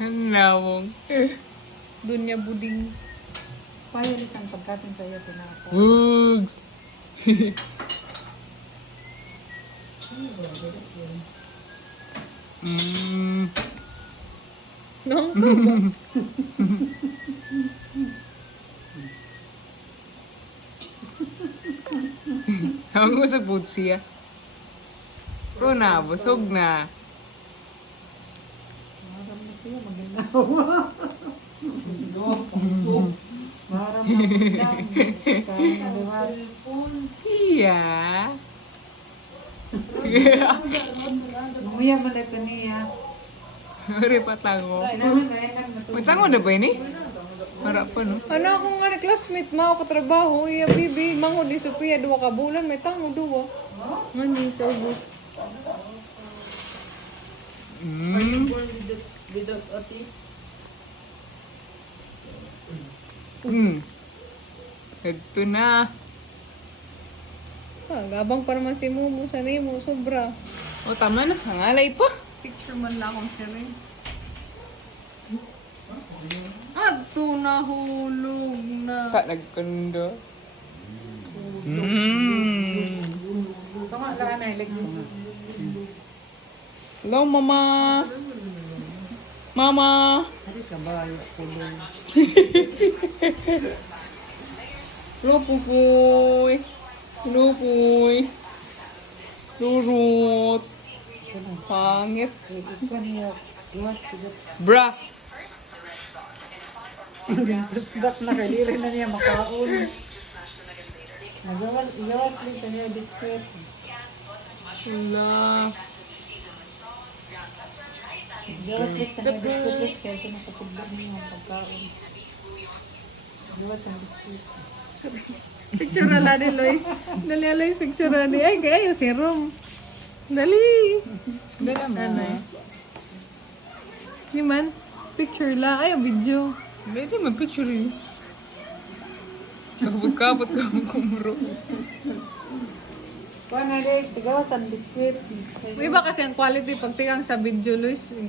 Ang lawong. Dunya buding. Payalit ang pagkatin sa iyo, pinaka. Wugs! Nung to ba? Ang usap po siya. Ito na, busog na. Maram na siya, maginaw. Maram na maginaw. Kaya na liwat. Iya. Umuya man ito niya. Ripat lang mo. Kinahan matulog. May tango na ba ini? Para pa no? Ano akong nga classmate mao ko trabaho, iya bibi, mango di Sophia 2 ka bulan may tango duwa. Ngani sa ubos. Ito na. Gabang pa naman si Mumu sa nimo, sobra. O tama na, hangalay pa. Picture man lang akong siya rin. Ato nahulog na. Tak nagkundo. Ito nga, lahat na ilig mo. Hello, mama. Mama. Hari ka ba? Kulong. Hello, pupuy. Hello, puy. Lurut. Pangit. Isa niya. Iwas, sigat. Bra. Pusgat na kaliri na niya makaon. Nagawas, iyawas din sa niya discreet. Wala. Iyawas din sa niya discreet kaya pinakapagdag niya ang pagkaon. Iyawas ang discreet. Picture na ni Lois. Dali Lois picture na ni. Ay, kayo si Rom. Dali. Dala mo. Di man. Picture la. Ay, video. Pwede mag-picture yun. Kapot-kapot ka mo kumuro. Kuha na rin, sigawas ang discreet. Iba kasi ang quality pag tingang sa video, Lois.